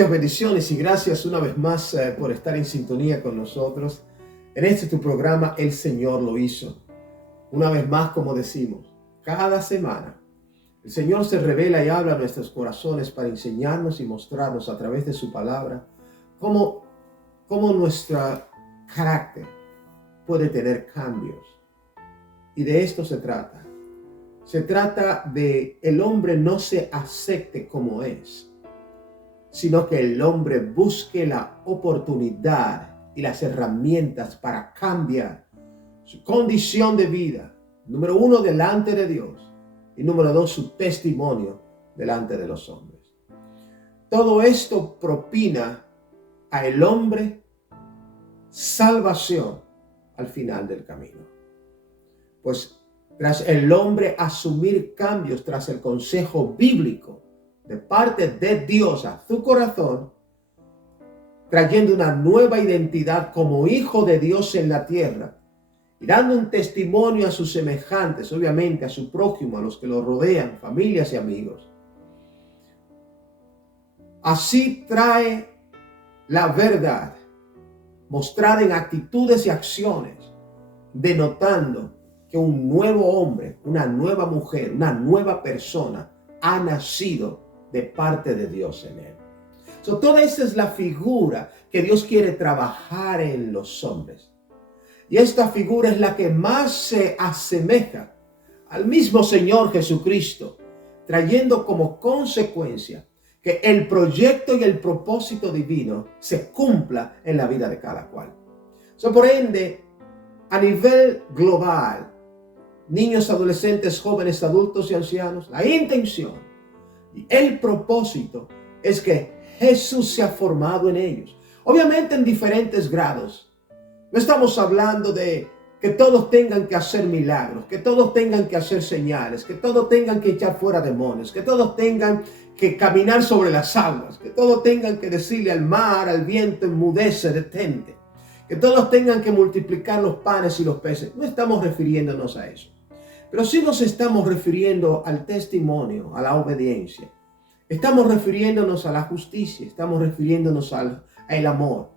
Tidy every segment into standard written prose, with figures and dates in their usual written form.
Muchas bendiciones y gracias una vez más por estar en sintonía con nosotros. En este tu programa, El Señor lo hizo. Una vez más, como decimos, cada semana el Señor se revela y habla a nuestros corazones para enseñarnos y mostrarnos a través de su palabra cómo nuestro carácter puede tener cambios. Y de esto se trata. Se trata de el hombre no se acepte como es, sino que el hombre busque la oportunidad y las herramientas para cambiar su condición de vida. Número uno, delante de Dios. Y número dos, su testimonio delante de los hombres. Todo esto propina a el hombre salvación al final del camino. Pues tras el hombre asumir cambios, tras el consejo bíblico de parte de Dios a su corazón, trayendo una nueva identidad como hijo de Dios en la tierra y dando un testimonio a sus semejantes, obviamente a su prójimo, a los que lo rodean, familias y amigos. Así trae la verdad mostrada en actitudes y acciones, denotando que un nuevo hombre, una nueva mujer, una nueva persona ha nacido de parte de Dios en él. Toda esa es la figura que Dios quiere trabajar en los hombres. Y esta figura es la que más se asemeja al mismo Señor Jesucristo, trayendo como consecuencia que el proyecto y el propósito divino se cumpla en la vida de cada cual. Por ende, a nivel global, niños, adolescentes, jóvenes, adultos y ancianos, la intención y el propósito es que Jesús se ha formado en ellos. Obviamente en diferentes grados. No estamos hablando de que todos tengan que hacer milagros, que todos tengan que hacer señales, que todos tengan que echar fuera demonios, que todos tengan que caminar sobre las aguas, que todos tengan que decirle al mar, al viento, enmudece, detente, que todos tengan que multiplicar los panes y los peces. No estamos refiriéndonos a eso. Pero sí nos estamos refiriendo al testimonio, a la obediencia. Estamos refiriéndonos a la justicia, estamos refiriéndonos al amor.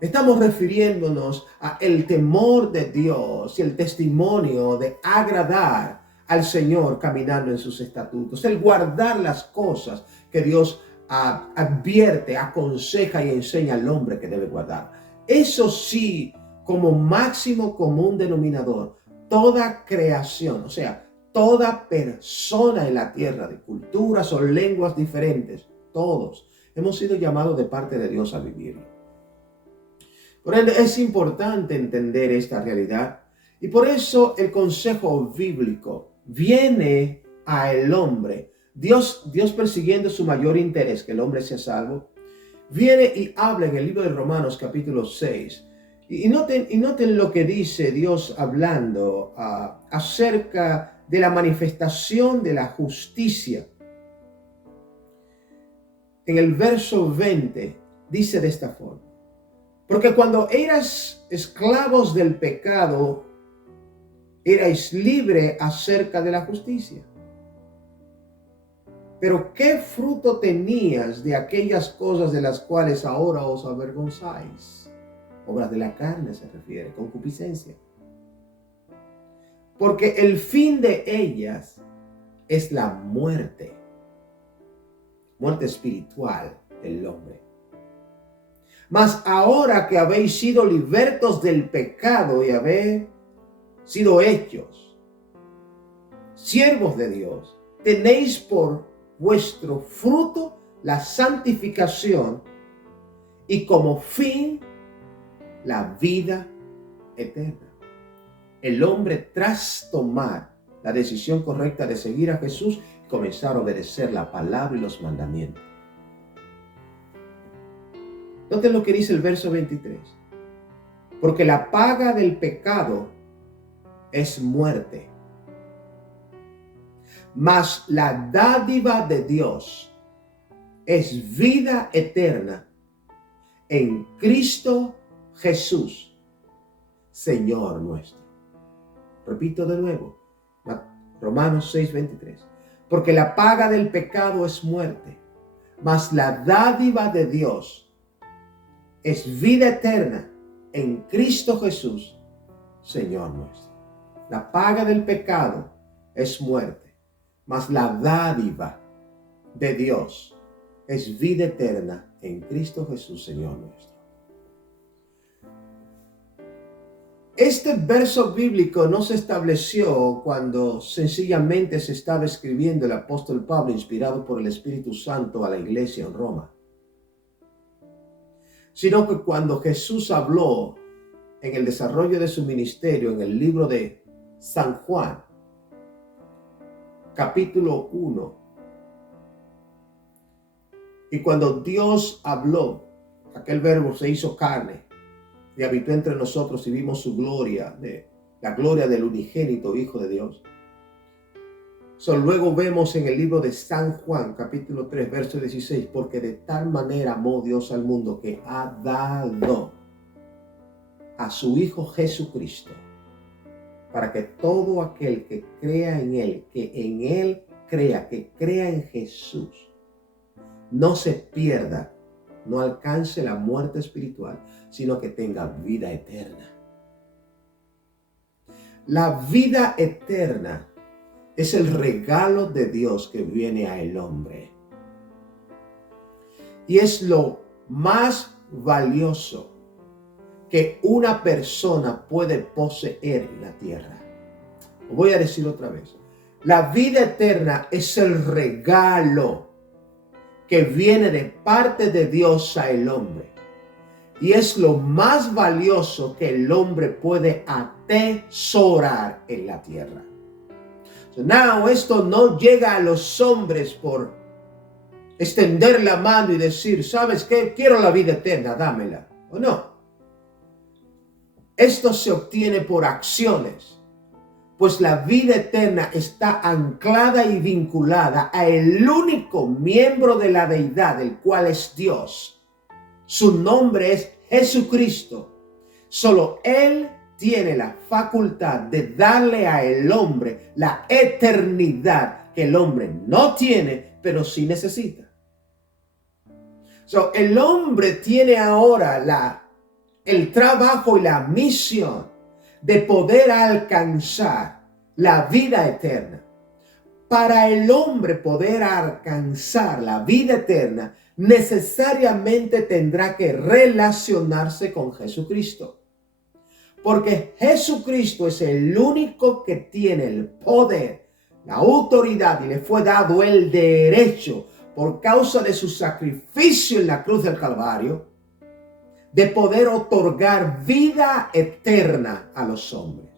Estamos refiriéndonos a el temor de Dios y el testimonio de agradar al Señor caminando en sus estatutos. El guardar las cosas que Dios advierte, aconseja y enseña al hombre que debe guardar. Eso sí, como máximo común denominador, toda creación, o sea, toda persona en la tierra de culturas o lenguas diferentes, todos hemos sido llamados de parte de Dios a vivirlo. Por ende, es importante entender esta realidad y por eso el consejo bíblico viene al hombre. Dios persiguiendo su mayor interés, que el hombre sea salvo, viene y habla en el libro de Romanos capítulo 6. Y noten lo que dice Dios hablando acerca de la manifestación de la justicia. En el verso 20 dice de esta forma: porque cuando eras esclavos del pecado, erais libres acerca de la justicia. Pero ¿qué fruto tenías de aquellas cosas de las cuales ahora os avergonzáis? Obras de la carne se refiere, concupiscencia. Porque el fin de ellas es la muerte espiritual del hombre. Mas ahora que habéis sido libertos del pecado y habéis sido hechos siervos de Dios, tenéis por vuestro fruto la santificación y como fin la vida eterna. El hombre, tras tomar la decisión correcta de seguir a Jesús, comenzar a obedecer la palabra y los mandamientos. Noten lo que dice el verso 23. Porque la paga del pecado es muerte, mas la dádiva de Dios es vida eterna en Cristo Jesús, Señor nuestro. Repito de nuevo, Romanos 6:23. Porque la paga del pecado es muerte, Mas la dádiva de Dios es vida eterna en Cristo Jesús, Señor nuestro. La paga del pecado es muerte, mas la dádiva de Dios es vida eterna en Cristo Jesús, Señor nuestro. Este verso bíblico no se estableció cuando sencillamente se estaba escribiendo el apóstol Pablo, inspirado por el Espíritu Santo, a la iglesia en Roma, sino que cuando Jesús habló en el desarrollo de su ministerio en el libro de San Juan, capítulo 1, y cuando Dios habló, aquel verbo se hizo carne y habitó entre nosotros y vimos su gloria, la gloria del unigénito Hijo de Dios. Luego vemos en el libro de San Juan, capítulo 3, verso 16, porque de tal manera amó Dios al mundo que ha dado a su Hijo Jesucristo, para que todo aquel que crea en Él, que crea en Jesús, no se pierda, no alcance la muerte espiritual, sino que tenga vida eterna. La vida eterna es el regalo de Dios que viene al hombre. Y es lo más valioso que una persona puede poseer en la tierra. Lo voy a decir otra vez. La vida eterna es el regalo que viene de parte de Dios al hombre. Y es lo más valioso que el hombre puede atesorar en la tierra. Esto no llega a los hombres por extender la mano y decir, ¿sabes qué? Quiero la vida eterna, dámela. ¿O no? Esto se obtiene por acciones, pues la vida eterna está anclada y vinculada al único miembro de la deidad, el cual es Dios. Su nombre es Jesucristo. Solo Él tiene la facultad de darle al hombre la eternidad que el hombre no tiene, pero sí necesita. El hombre tiene ahora el trabajo y la misión de poder alcanzar la vida eterna. Para el hombre poder alcanzar la vida eterna, necesariamente tendrá que relacionarse con Jesucristo. Porque Jesucristo es el único que tiene el poder, la autoridad, y le fue dado el derecho por causa de su sacrificio en la cruz del Calvario, de poder otorgar vida eterna a los hombres.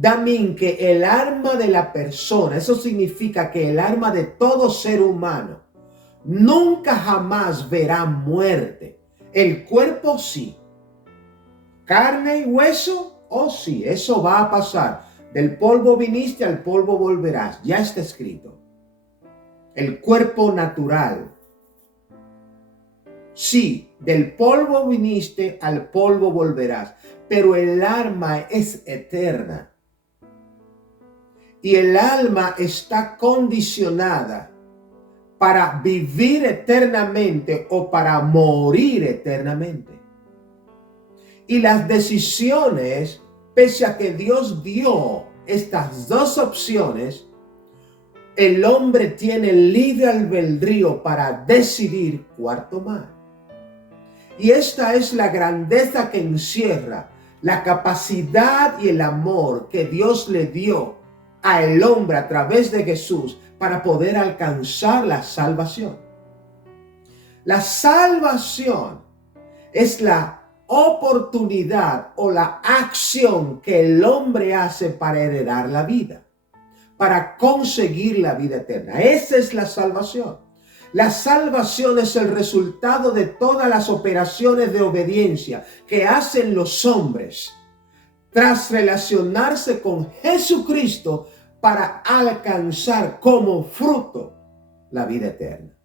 También que el alma de la persona, eso significa que el alma de todo ser humano nunca jamás verá muerte. El cuerpo sí. Carne y hueso, sí, eso va a pasar. Del polvo viniste, al polvo volverás. Ya está escrito. El cuerpo natural. Sí, del polvo viniste, al polvo volverás. Pero el alma es eterna. Y el alma está condicionada para vivir eternamente o para morir eternamente. Y las decisiones, pese a que Dios dio estas dos opciones, el hombre tiene libre albedrío para decidir cuál tomar. Y esta es la grandeza que encierra la capacidad y el amor que Dios le dio al hombre a través de Jesús para poder alcanzar la salvación. La salvación es la oportunidad o la acción que el hombre hace para heredar la vida, para conseguir la vida eterna. Esa es la salvación. La salvación es el resultado de todas las operaciones de obediencia que hacen los hombres tras relacionarse con Jesucristo para alcanzar como fruto la vida eterna.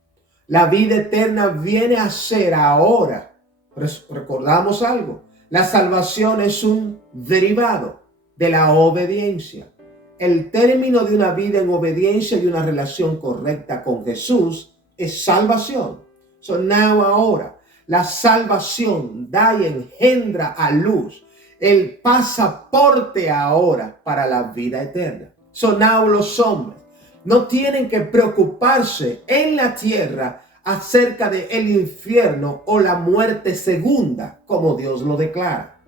La vida eterna viene a ser ahora. Recordamos algo. La salvación es un derivado de la obediencia. El término de una vida en obediencia y una relación correcta con Jesús es salvación. So now ahora, la salvación da y engendra a luz el pasaporte ahora para la vida eterna. So now los hombres no tienen que preocuparse en la tierra acerca de el infierno o la muerte segunda, como Dios lo declara.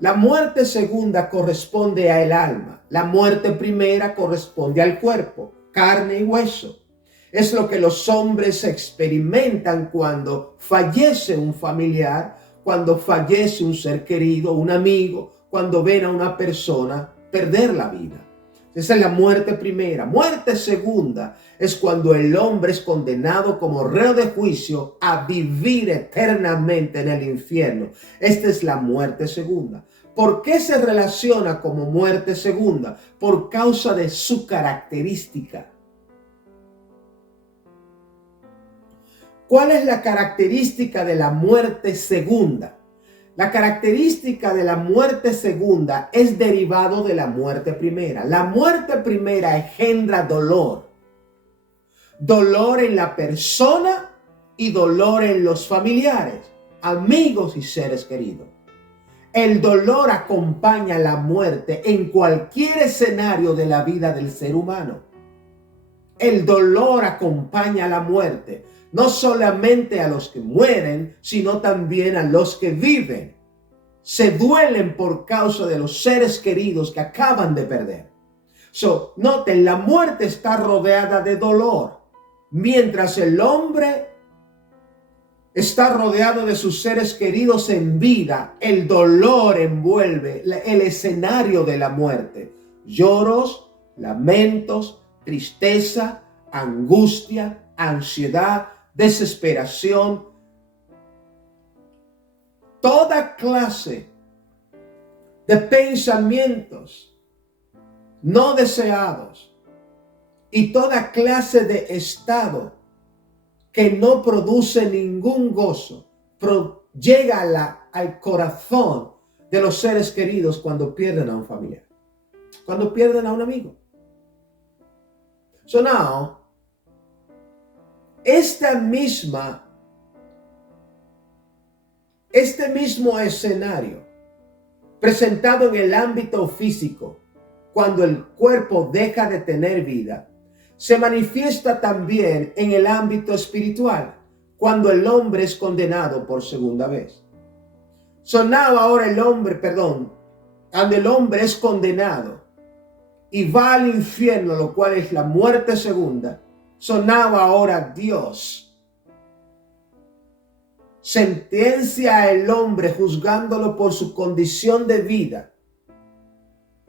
La muerte segunda corresponde al alma. La muerte primera corresponde al cuerpo, carne y hueso. Es lo que los hombres experimentan cuando fallece un familiar, cuando fallece un ser querido, un amigo, cuando ven a una persona perder la vida. Esa es la muerte primera. Muerte segunda es cuando el hombre es condenado como reo de juicio a vivir eternamente en el infierno. Esta es la muerte segunda. ¿Por qué se relaciona como muerte segunda? Por causa de su característica. ¿Cuál es la característica de la muerte segunda? La característica de la muerte segunda es derivado de la muerte primera. La muerte primera engendra dolor. Dolor en la persona y dolor en los familiares, amigos y seres queridos. El dolor acompaña la muerte en cualquier escenario de la vida del ser humano. El dolor acompaña la muerte, no solamente a los que mueren, sino también a los que viven. Se duelen por causa de los seres queridos que acaban de perder. Noten, la muerte está rodeada de dolor, mientras el hombre está rodeado de sus seres queridos en vida. El dolor envuelve el escenario de la muerte. Lloros, lamentos, tristeza, angustia, ansiedad, desesperación. Toda clase de pensamientos no deseados y toda clase de estado que no produce ningún gozo, llega al corazón de los seres queridos cuando pierden a un familiar, cuando pierden a un amigo. So now, este mismo escenario presentado en el ámbito físico, cuando el cuerpo deja de tener vida, se manifiesta también en el ámbito espiritual, cuando el hombre es condenado por segunda vez. Ahora cuando el hombre es condenado y va al infierno, lo cual es la muerte segunda, ahora Dios sentencia al hombre juzgándolo por su condición de vida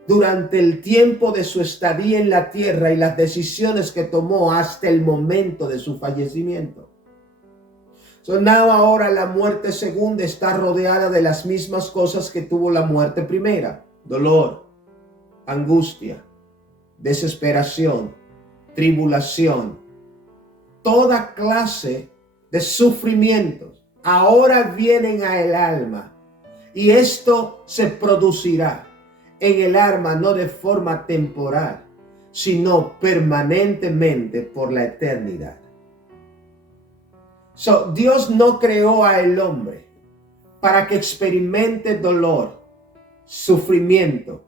durante el tiempo de su estadía en la tierra y las decisiones que tomó hasta el momento de su fallecimiento. Ahora la muerte segunda está rodeada de las mismas cosas que tuvo la muerte primera: dolor, angustia, desesperación, tribulación, toda clase de sufrimientos ahora vienen al alma, y esto se producirá en el alma no de forma temporal, sino permanentemente por la eternidad. Dios no creó al hombre para que experimente dolor, sufrimiento,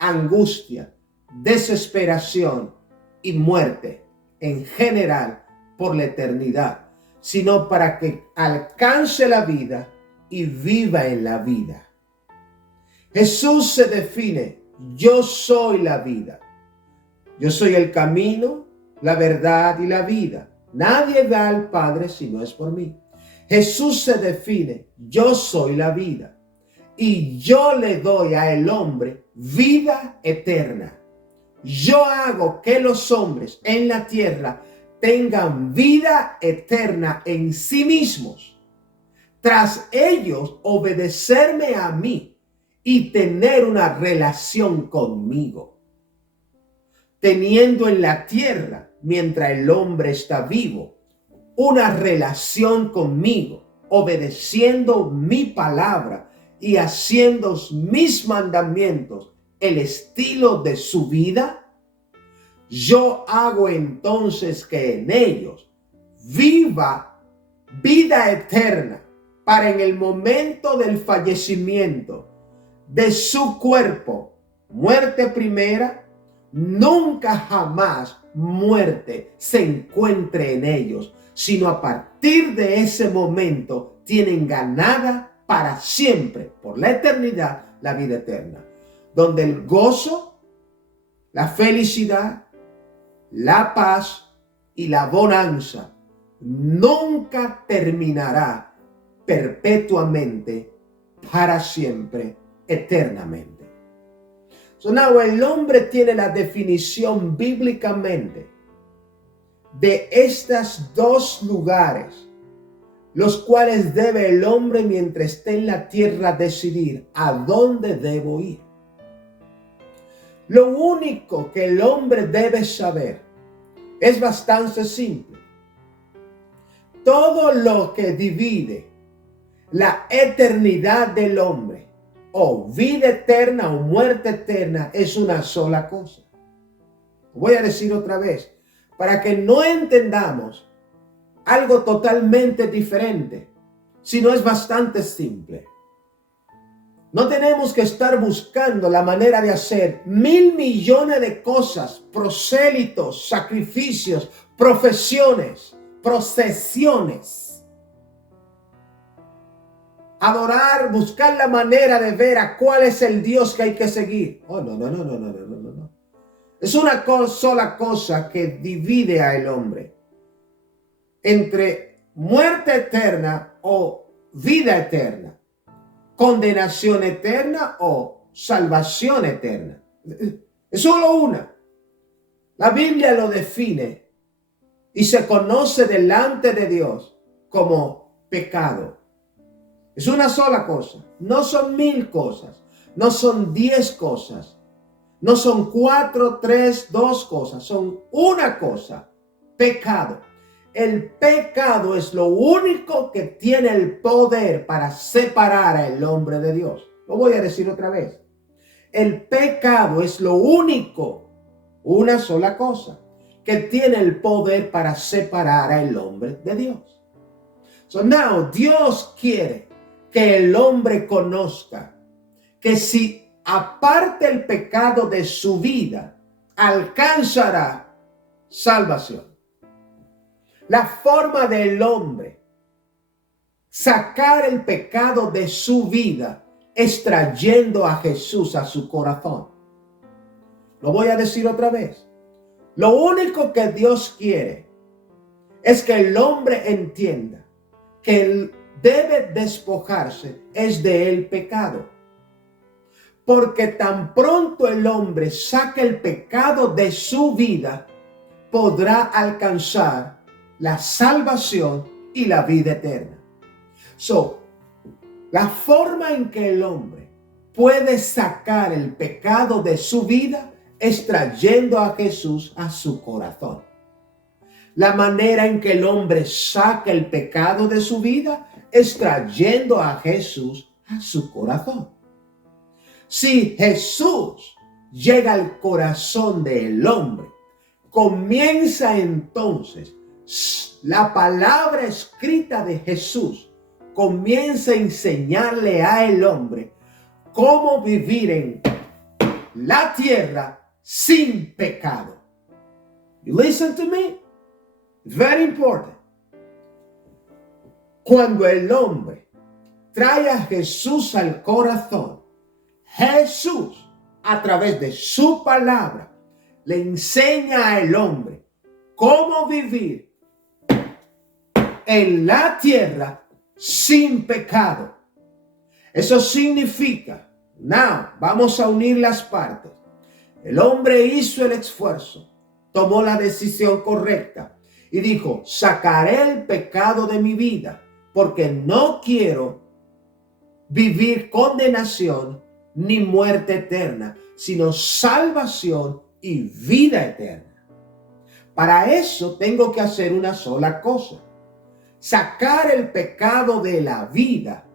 angustia, desesperación y muerte en general por la eternidad, sino para que alcance la vida y viva en la vida. Jesús se define: yo soy la vida. Yo soy el camino, la verdad y la vida. Nadie va al Padre si no es por mí. Jesús se define: yo soy la vida. Y yo le doy al hombre vida eterna. Yo hago que los hombres en la tierra tengan vida eterna en sí mismos, tras ellos obedecerme a mí y tener una relación conmigo. Teniendo en la tierra, mientras el hombre está vivo, una relación conmigo, obedeciendo mi palabra y haciendo mis mandamientos el estilo de su vida, yo hago entonces que en ellos viva vida eterna para en el momento del fallecimiento de su cuerpo, muerte primera, nunca jamás muerte se encuentre en ellos, sino a partir de ese momento tienen ganada para siempre, por la eternidad, la vida eterna, donde el gozo, la felicidad, la paz y la bonanza nunca terminará perpetuamente, para siempre, eternamente. So now, el hombre tiene la definición bíblicamente de estos dos lugares, los cuales debe el hombre mientras esté en la tierra decidir a dónde debo ir. Lo único que el hombre debe saber es bastante simple. Todo lo que divide la eternidad del hombre, o vida eterna o muerte eterna, es una sola cosa. Voy a decir otra vez, para que no entendamos algo totalmente diferente, sino es bastante simple. No tenemos que estar buscando la manera de hacer 1,000 millones de cosas, prosélitos, sacrificios, profesiones, procesiones. Adorar, buscar la manera de ver a cuál es el Dios que hay que seguir. Oh, no. Es una sola cosa que divide al hombre entre muerte eterna o vida eterna, condenación eterna o salvación eterna. Es solo una. La Biblia lo define y se conoce delante de Dios como pecado. Es una sola cosa. No son 1,000 cosas. No son 10 cosas. No son 4, 3, 2 cosas. Son una cosa. Pecado. El pecado es lo único que tiene el poder para separar al hombre de Dios. Lo voy a decir otra vez. El pecado es lo único, una sola cosa, que tiene el poder para separar al hombre de Dios. So now, Dios quiere que el hombre conozca que si aparte el pecado de su vida, alcanzará salvación. La forma del hombre sacar el pecado de su vida es trayendo a Jesús a su corazón. Lo voy a decir otra vez. Lo único que Dios quiere es que el hombre entienda que él debe despojarse es del pecado. Porque tan pronto el hombre saque el pecado de su vida, podrá alcanzar la salvación y la vida eterna. La forma en que el hombre puede sacar el pecado de su vida es trayendo a Jesús a su corazón. La manera en que el hombre saca el pecado de su vida es trayendo a Jesús a su corazón. Si Jesús llega al corazón del hombre, comienza entonces la palabra escrita de Jesús, comienza a enseñarle al hombre cómo vivir en la tierra sin pecado. You listen to me? Very important. Cuando el hombre trae a Jesús al corazón, Jesús, a través de su palabra, le enseña al hombre cómo vivir en la tierra sin pecado. Eso significa, vamos a unir las partes. El hombre hizo el esfuerzo, tomó la decisión correcta y dijo: sacaré el pecado de mi vida porque no quiero vivir condenación ni muerte eterna, sino salvación y vida eterna. Para eso tengo que hacer una sola cosa: sacar el pecado de la vida.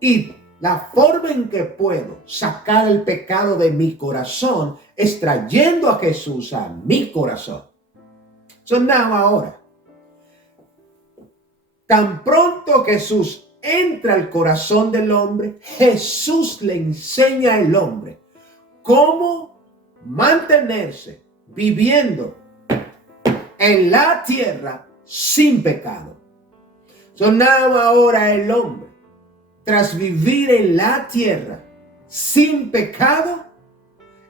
Y la forma en que puedo sacar el pecado de mi corazón es trayendo a Jesús a mi corazón. So now, ahora, Tan pronto Jesús entra al corazón del hombre, Jesús le enseña al hombre cómo mantenerse viviendo en la tierra sin pecado. Sonaba ahora el hombre, tras vivir en la tierra sin pecado,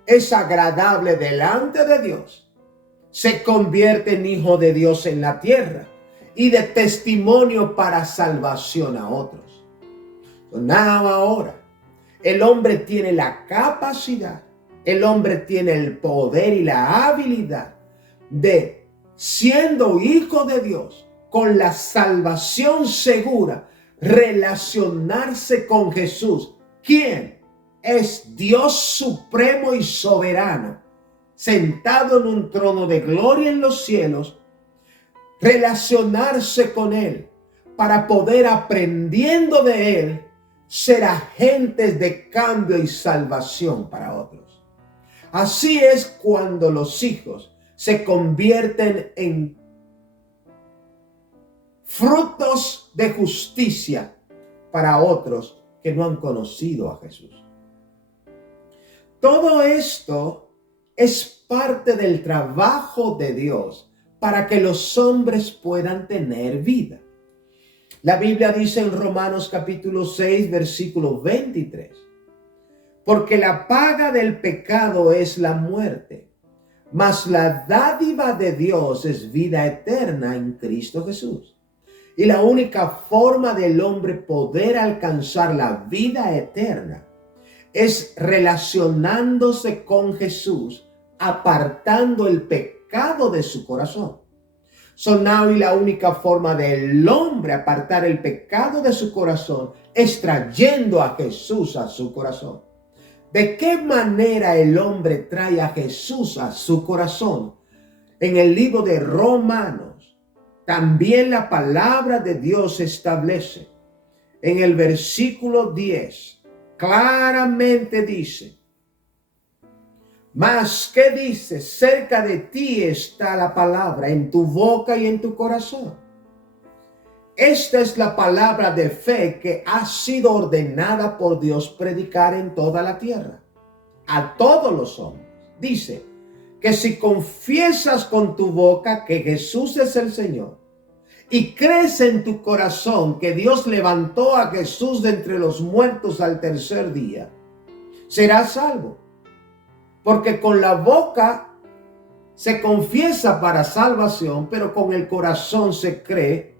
es agradable delante de Dios. Se convierte en hijo de Dios en la tierra y de testimonio para salvación a otros. Sonaba ahora, el hombre tiene la capacidad, el hombre tiene el poder y la habilidad de, siendo hijo de Dios, con la salvación segura, relacionarse con Jesús, quien es Dios supremo y soberano, sentado en un trono de gloria en los cielos, relacionarse con Él para poder, aprendiendo de Él, ser agentes de cambio y salvación para otros. Así es cuando los hijos se convierten en frutos de justicia para otros que no han conocido a Jesús. Todo esto es parte del trabajo de Dios para que los hombres puedan tener vida. La Biblia dice en Romanos capítulo 6, versículo 23, porque la paga del pecado es la muerte, mas la dádiva de Dios es vida eterna en Cristo Jesús. Y la única forma del hombre poder alcanzar la vida eterna es relacionándose con Jesús, apartando el pecado de su corazón. Y la única forma del hombre apartar el pecado de su corazón es trayendo a Jesús a su corazón. ¿De qué manera el hombre trae a Jesús a su corazón? En el libro de Romanos, también la palabra de Dios establece. En el versículo 10, claramente dice, mas, ¿qué dice? Cerca de ti está la palabra, en tu boca y en tu corazón. Esta es la palabra de fe que ha sido ordenada por Dios predicar en toda la tierra, a todos los hombres. Dice que si confiesas con tu boca que Jesús es el Señor y crees en tu corazón que Dios levantó a Jesús de entre los muertos al tercer día, serás salvo. Porque con la boca se confiesa para salvación, pero con el corazón se cree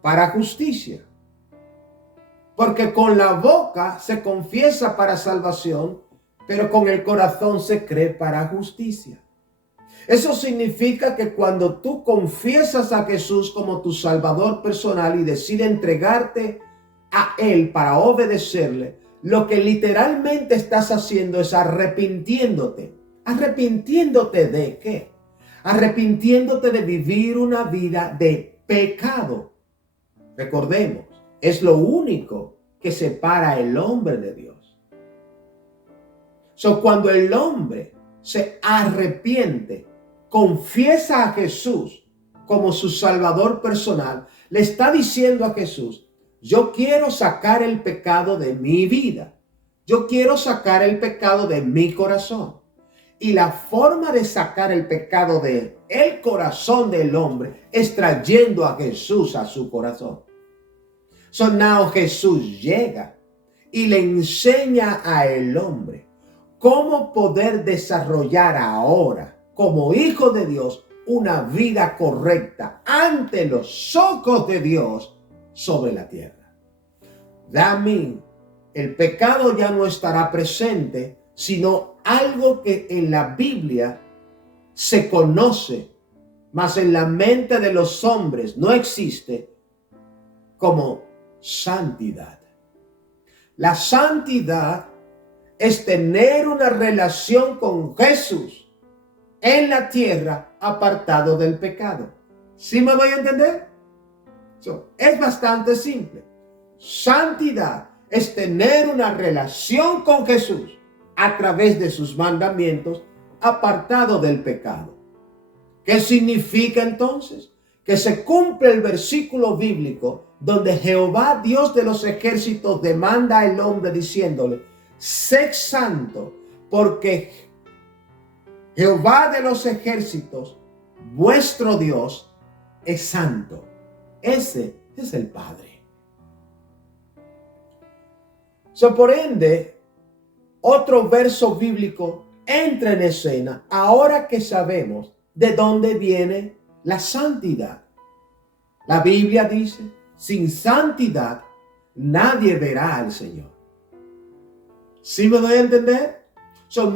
para justicia. Porque con la boca se confiesa para salvación, pero con el corazón se cree para justicia. Eso significa que cuando tú confiesas a Jesús como tu Salvador personal y decides entregarte a Él para obedecerle, lo que literalmente estás haciendo es arrepintiéndote. ¿Arrepintiéndote de qué? Arrepintiéndote de vivir una vida de pecado. Recordemos, es lo único que separa al hombre de Dios. Cuando el hombre se arrepiente, confiesa a Jesús como su Salvador personal, le está diciendo a Jesús, yo quiero sacar el pecado de mi vida. Yo quiero sacar el pecado de mi corazón. Y la forma de sacar el pecado del corazón del hombre es trayendo a Jesús a su corazón. Now Jesús llega y le enseña al hombre cómo poder desarrollar ahora, como hijo de Dios, una vida correcta ante los ojos de Dios sobre la tierra. También el pecado ya no estará presente, sino algo que en la Biblia se conoce, mas en la mente de los hombres no existe, como santidad. La santidad es tener una relación con Jesús en la tierra, apartado del pecado. ¿Sí me voy a entender? Es bastante simple. Santidad es tener una relación con Jesús a través de sus mandamientos, apartado del pecado. ¿Qué significa entonces? que se cumple el versículo bíblico donde Jehová, Dios de los ejércitos, demanda al hombre diciéndole: sé santo, porque Jehová de los ejércitos, vuestro Dios, es santo. Ese es el Padre. Por ende, otro verso bíblico entra en escena ahora que sabemos de dónde viene la santidad. La Biblia dice: sin santidad nadie verá al Señor. ¿Sí me doy a entender?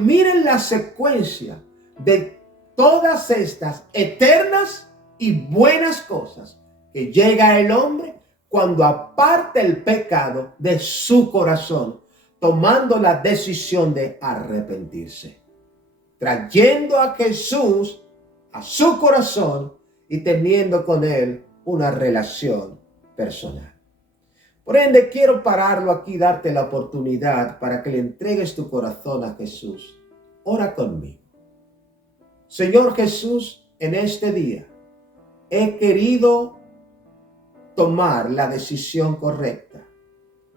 Miren la secuencia de todas estas eternas y buenas cosas que llega el hombre cuando aparta el pecado de su corazón, tomando la decisión de arrepentirse, trayendo a Jesús a su corazón y teniendo con él una relación personal. Por ende, quiero pararlo aquí, darte la oportunidad para que le entregues tu corazón a Jesús. Ora conmigo. Señor Jesús, en este día he querido tomar la decisión correcta,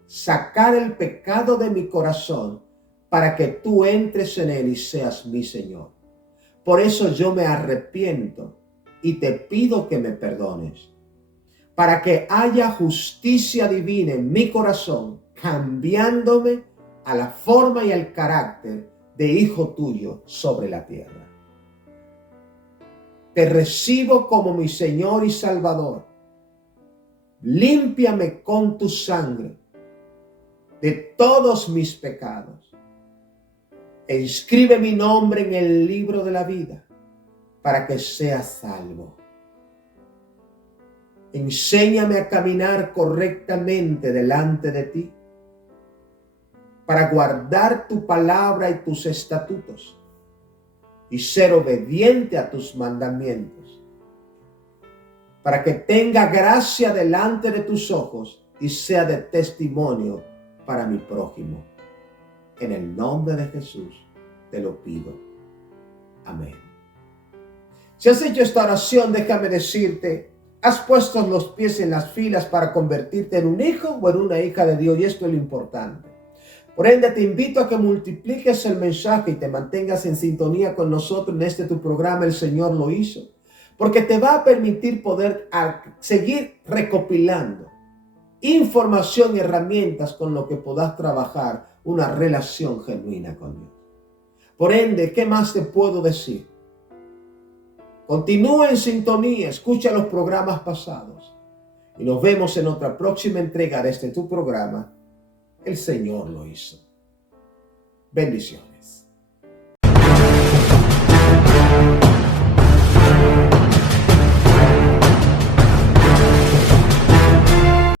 sacar el pecado de mi corazón para que tú entres en él y seas mi Señor. Por eso yo me arrepiento y te pido que me perdones, para que haya justicia divina en mi corazón, cambiándome a la forma y al carácter de hijo tuyo sobre la tierra. Te recibo como mi Señor y Salvador. Límpiame con tu sangre de todos mis pecados e inscribe mi nombre en el libro de la vida para que sea salvo. Enséñame a caminar correctamente delante de ti, para guardar tu palabra y tus estatutos y ser obediente a tus mandamientos, para que tenga gracia delante de tus ojos y sea de testimonio para mi prójimo. En el nombre de Jesús te lo pido. Amén. Si has hecho esta oración, déjame decirte: has puesto los pies en las filas para convertirte en un hijo o en una hija de Dios, y esto es lo importante. Por ende, te invito a que multipliques el mensaje y te mantengas en sintonía con nosotros en este tu programa El Señor lo hizo, porque te va a permitir poder seguir recopilando información y herramientas con lo que puedas trabajar una relación genuina con Dios. Por ende, ¿qué más te puedo decir? Continúa en sintonía, escucha los programas pasados y nos vemos en otra próxima entrega de este tu programa, El Señor lo hizo. Bendiciones.